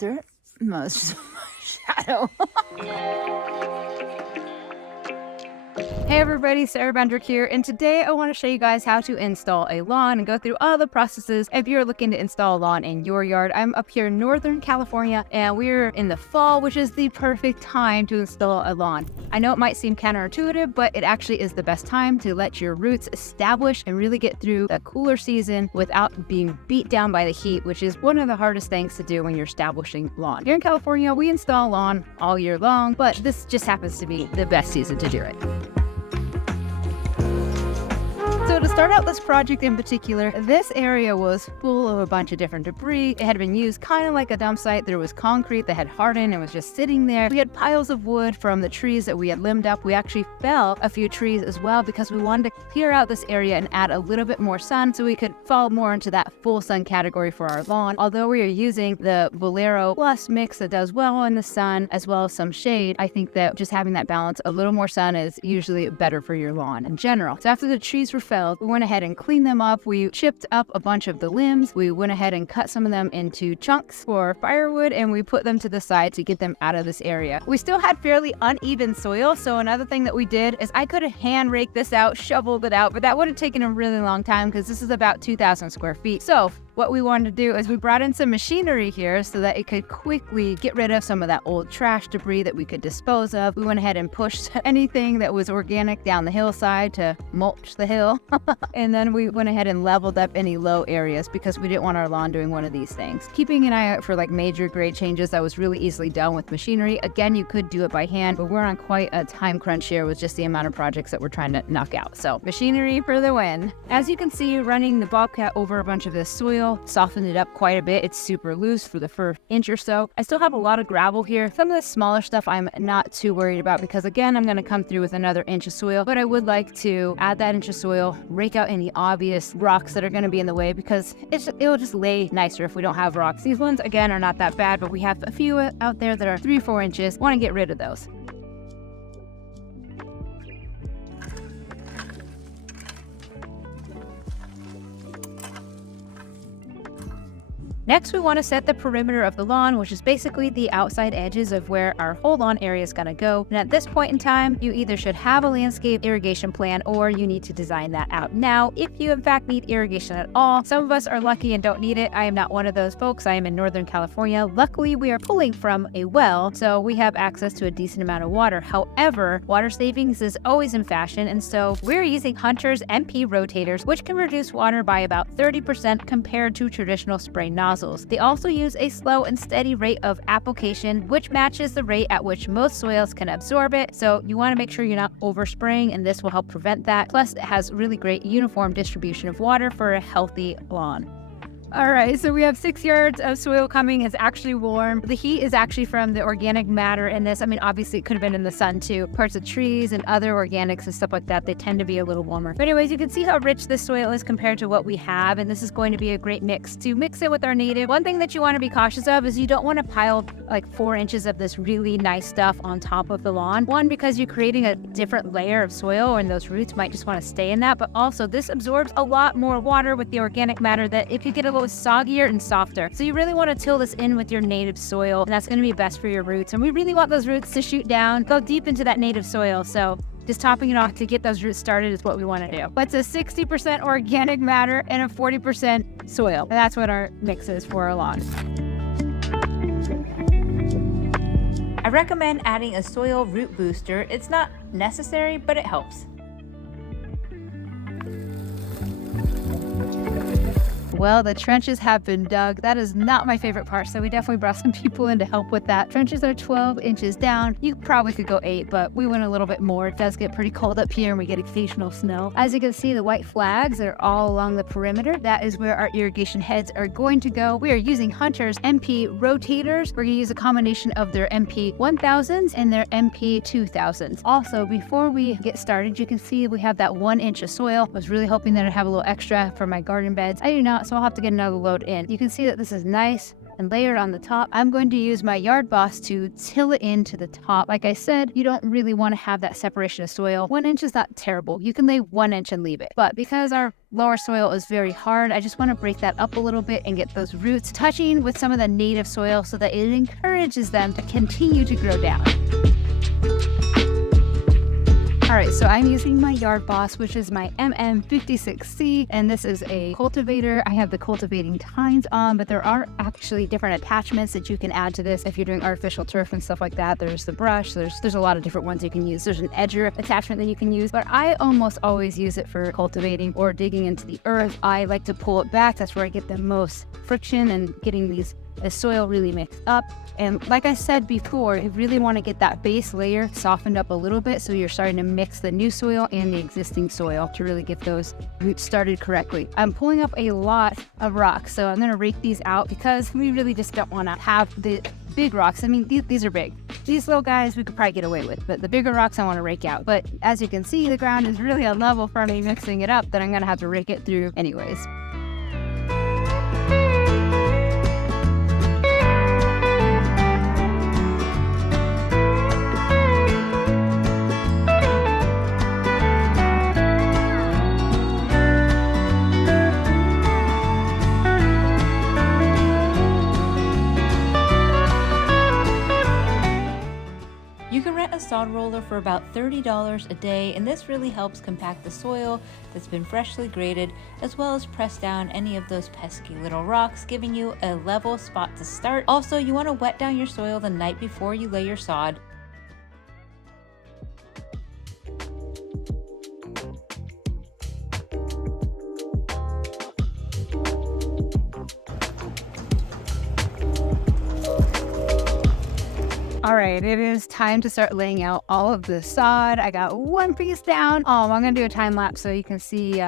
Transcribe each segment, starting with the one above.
dirt, most shadow. Hey everybody, Sarah Bendrick here, and today I want to show you guys how to install a lawn and go through all the processes if you're looking to install a lawn in your yard. I'm up here in Northern California, and we're in the fall, which is the perfect time to install a lawn. I know it might seem counterintuitive, but it actually is the best time to let your roots establish and really get through the cooler season without being beat down by the heat, which is one of the hardest things to do when you're establishing lawn. Here in California, we install lawn all year long, but this just happens to be the best season to do it. So to start out this project in particular, this area was full of a bunch of different debris. It had been used kind of like a dump site. There was concrete that had hardened and was just sitting there. We had piles of wood from the trees that we had limbed up. We actually fell a few trees as well because we wanted to clear out this area and add a little bit more sun so we could fall more into that full sun category for our lawn. Although we are using the Bolero Plus mix that does well in the sun as well as some shade, I think that just having that balance, a little more sun is usually better for your lawn in general. So after the trees were felled, we went ahead and cleaned them up. We chipped up a bunch of the limbs. We went ahead and cut some of them into chunks for firewood, and we put them to the side to get them out of this area. We still had fairly uneven soil, so another thing that we did is I could have hand raked this out, shoveled it out, but that would have taken a really long time because this is about 2,000 square feet. So what we wanted to do is we brought in some machinery here so that it could quickly get rid of some of that old trash debris that we could dispose of. We went ahead and pushed anything that was organic down the hillside to mulch the hill. And then we went ahead and leveled up any low areas because we didn't want our lawn doing one of these things. Keeping an eye out for like major grade changes that was really easily done with machinery. Again, you could do it by hand, but we're on quite a time crunch here with just the amount of projects that we're trying to knock out. So machinery for the win. As you can see, running the Bobcat over a bunch of this soil softened it up quite a bit. It's super loose for the first inch or so. I still have a lot of gravel here. Some of the smaller stuff I'm not too worried about because again, I'm going to come through with another inch of soil, but I would like to add that inch of soil, rake out any obvious rocks that are going to be in the way because it'll just lay nicer if we don't have rocks. These ones again are not that bad, but we have a few out there that are 3-4 inches. Want to get rid of those. Next, we want to set the perimeter of the lawn, which is basically the outside edges of where our whole lawn area is going to go. And at this point in time, you either should have a landscape irrigation plan or you need to design that out now if you in fact need irrigation at all. Some of us are lucky and don't need it. I am not one of those folks. I am in Northern California. Luckily, we are pulling from a well, so we have access to a decent amount of water. However, water savings is always in fashion, and so we're using Hunter's MP Rotators, which can reduce water by about 30% compared to traditional spray nozzles. They also use a slow and steady rate of application, which matches the rate at which most soils can absorb it. So you want to make sure you're not overspraying, and this will help prevent that. Plus, it has really great uniform distribution of water for a healthy lawn. All right, so we have 6 yards of soil coming. It's actually warm. The heat is actually from the organic matter in this. I mean, obviously it could have been in the sun too. Parts of trees and other organics and stuff like that, they tend to be a little warmer. But anyways, you can see how rich this soil is compared to what we have, and this is going to be a great mix to mix it with our native. One thing that you want to be cautious of is you don't want to pile like 4 inches of this really nice stuff on top of the lawn. One, because you're creating a different layer of soil and those roots might just want to stay in that, but also this absorbs a lot more water with the organic matter that it could get a little soggier and softer. So you really want to till this in with your native soil, and that's going to be best for your roots. And we really want those roots to shoot down, go deep into that native soil. So just topping it off to get those roots started is what we want to do. But it's a 60% organic matter and a 40% soil. And that's what our mix is for our lawn. I recommend adding a soil root booster. It's not necessary, but it helps. Well, the trenches have been dug. That is not my favorite part, so we definitely brought some people in to help with that. Trenches are 12 inches down. You probably could go 8, but we went a little bit more. It does get pretty cold up here and we get occasional snow. As you can see, the white flags are all along the perimeter. That is where our irrigation heads are going to go. We are using Hunter's MP Rotators. We're going to use a combination of their MP 1000s and their MP 2000s. Also, before we get started, you can see we have that 1 inch of soil. I was really hoping that I'd have a little extra for my garden beds. I do not, so I'll have to get another load in. You can see that this is nice and layer it on the top. I'm going to use my yard boss to till it into the top. Like I said, you don't really want to have that separation of soil. 1 inch is not terrible. You can lay 1 inch and leave it. But because our lower soil is very hard, I just want to break that up a little bit and get those roots touching with some of the native soil so that it encourages them to continue to grow down. All right, so I'm using my Yard Boss, which is my MM56C, and this is a cultivator. I have the cultivating tines on, but there are actually different attachments that you can add to this if you're doing artificial turf and stuff like that. There's the brush, there's a lot of different ones you can use. There's an edger attachment that you can use, but I almost always use it for cultivating or digging into the earth. I like to pull it back. That's where I get the most friction and getting the soil really mixed up. And like I said before, you really want to get that base layer softened up a little bit so you're starting to mix the new soil and the existing soil to really get those roots started correctly. I'm pulling up a lot of rocks, so I'm going to rake these out because we really just don't want to have the big rocks. I mean, these are big. These little guys we could probably get away with, but the bigger rocks I want to rake out. But as you can see, the ground is really unlevel for me mixing it up, that I'm going to have to rake it through anyways. You can rent a sod roller for about $30 a day, and this really helps compact the soil that's been freshly graded, as well as press down any of those pesky little rocks, giving you a level spot to start. Also, you want to wet down your soil the night before you lay your sod. All right, it is time to start laying out all of the sod. I got one piece down. I'm gonna do a time lapse so you can see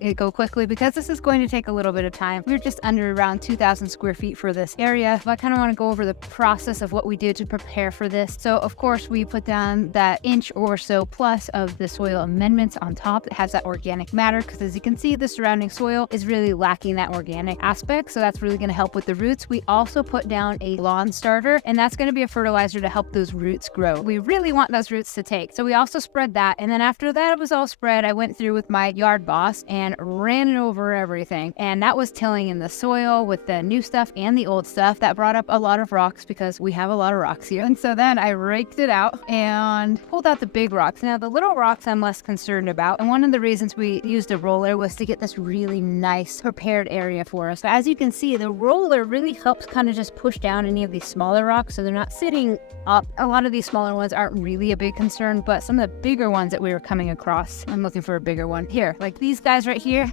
it go quickly because this is going to take a little bit of time. We're just under around 2,000 square feet for this area. So I kind of want to go over the process of what we did to prepare for this. So of course we put down that inch or so plus of the soil amendments on top. It has that organic matter because as you can see, the surrounding soil is really lacking that organic aspect. So that's really going to help with the roots. We also put down a lawn starter, and that's going to be a fertilizer to help those roots grow. We really want those roots to take. So we also spread that. And then after that it was all spread, I went through with my Yard Boss and ran it over everything. And that was tilling in the soil with the new stuff and the old stuff. That brought up a lot of rocks because we have a lot of rocks here. And so then I raked it out and pulled out the big rocks. Now the little rocks I'm less concerned about. And one of the reasons we used a roller was to get this really nice prepared area for us. But as you can see, the roller really helps kind of just push down any of these smaller rocks so they're not sitting up. A lot of these smaller ones aren't really a big concern, but some of the bigger ones that we were coming across, I'm looking for a bigger one here, like these guys right here.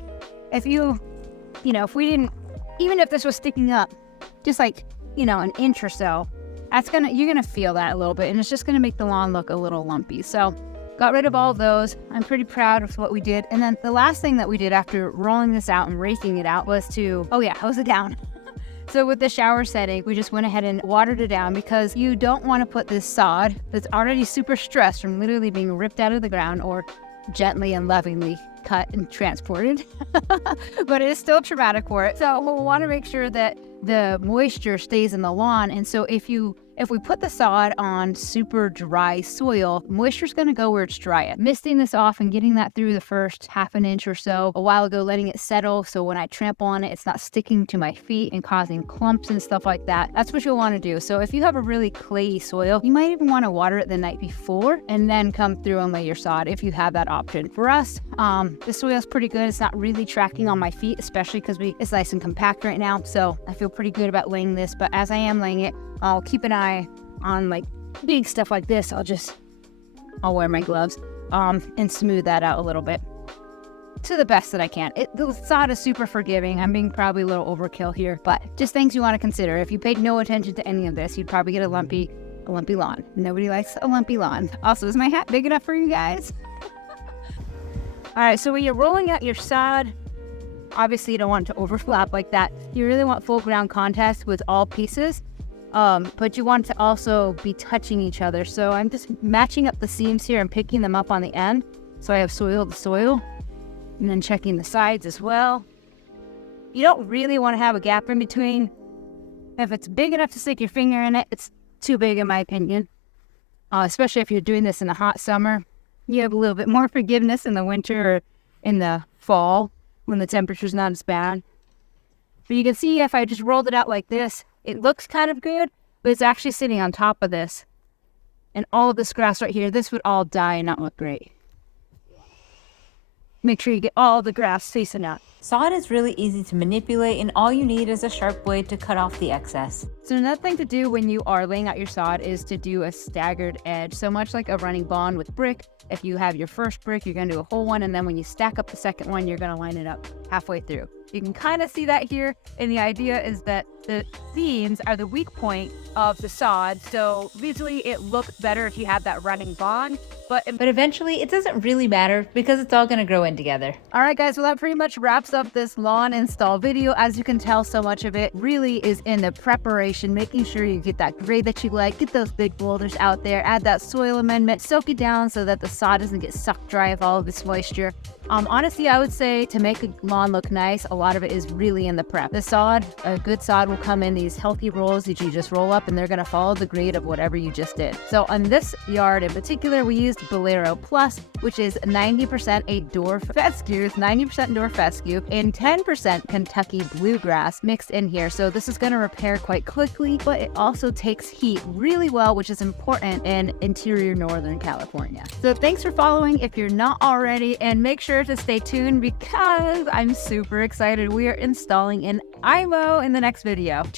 If if we didn't, even if this was sticking up just like, an inch or so, you're gonna feel that a little bit, and it's just gonna make the lawn look a little lumpy. So got rid of all of those. I'm pretty proud of what we did. And then the last thing that we did after rolling this out and raking it out was to, hose it down. So with the shower setting, we just went ahead and watered it down because you don't want to put this sod that's already super stressed from literally being ripped out of the ground or gently and lovingly cut and transported, but it is still traumatic for it. So we'll want to make sure that the moisture stays in the lawn. And so if we put the sod on super dry soil, moisture's going to go where it's driest. Misting this off and getting that through the first half an inch or so a while ago, letting it settle so when I trample on it, it's not sticking to my feet and causing clumps and stuff like that. That's what you'll want to do. So if you have a really clayey soil, you might even want to water it the night before and then come through and lay your sod if you have that option. For us, the soil's pretty good. It's not really tracking on my feet, especially because it's nice and compact right now. So I feel pretty good about laying this, but as I am laying it, I'll keep an eye on like big stuff like this. I'll wear my gloves and smooth that out a little bit to the best that I can. The sod is super forgiving. I'm being probably a little overkill here, but just things you want to consider. If you paid no attention to any of this, you'd probably get a lumpy lawn. Nobody likes a lumpy lawn. Also, is my hat big enough for you guys? All right, so when you're rolling out your sod, obviously you don't want it to overlap like that. You really want full ground contact with all pieces. But you want to also be touching each other. So I'm just matching up the seams here and picking them up on the end. So I have soil to soil, and then checking the sides as well. You don't really want to have a gap in between. If it's big enough to stick your finger in it, it's too big in my opinion. Especially if you're doing this in the hot summer. You have a little bit more forgiveness in the winter or in the fall when the temperature's not as bad. But you can see if I just rolled it out like this, it looks kind of good, but it's actually sitting on top of this. And all of this grass right here, this would all die and not look great. Make sure you get all the grass facing up. Sod is really easy to manipulate, and all you need is a sharp blade to cut off the excess. So another thing to do when you are laying out your sod is to do a staggered edge. So much like a running bond with brick, if you have your first brick, you're going to do a whole one, and then when you stack up the second one, you're going to line it up halfway through. You can kind of see that here, and the idea is that the seams are the weak point of the sod, so visually it looks better if you have that running bond, but eventually it doesn't really matter because it's all going to grow in together. All right, guys, well, that pretty much wraps up this lawn install video. As you can tell, so much of it really is in the preparation, making sure you get that grade that you like, get those big boulders out there, add that soil amendment, soak it down so that the sod doesn't get sucked dry of all of its moisture. Honestly, I would say to make a lawn look nice, a lot of it is really in the prep. The sod, a good sod will come in these healthy rolls that you just roll up, and they're going to follow the grade of whatever you just did. So on this yard in particular, we used Bolero Plus, which is 90% a dwarf fescue, 90% dwarf fescue, and 10% Kentucky bluegrass mixed in here. So this is going to repair quite quickly, but it also takes heat really well, which is important in interior Northern California. So thanks for following if you're not already, and make sure to stay tuned because I'm super excited. We are installing an IMO in the next video.